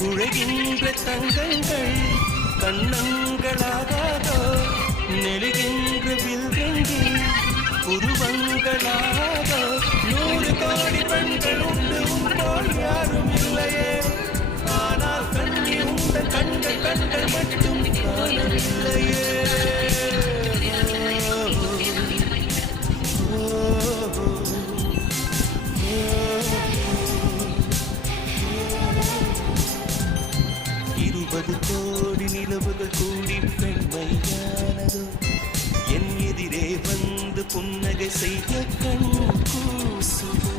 குழைகின்ற தங்கங்கள் கண்ணங்களாகாதோ நெழுகின்ற வில்வெங்கில் உருவங்களாகாதோ 100 கோடி பெண்கள் உண்டு போல் யாரும் இல்லையே ஆனால் கண்ணி உண்ட கண்கள் கண்கள் மட்டும் காணவில்லையே கோடி நிலவுகள் கூடி பெண்மையானதோ என் எதிரே வந்து புன்னகை செய்ய கண் கூசுதோ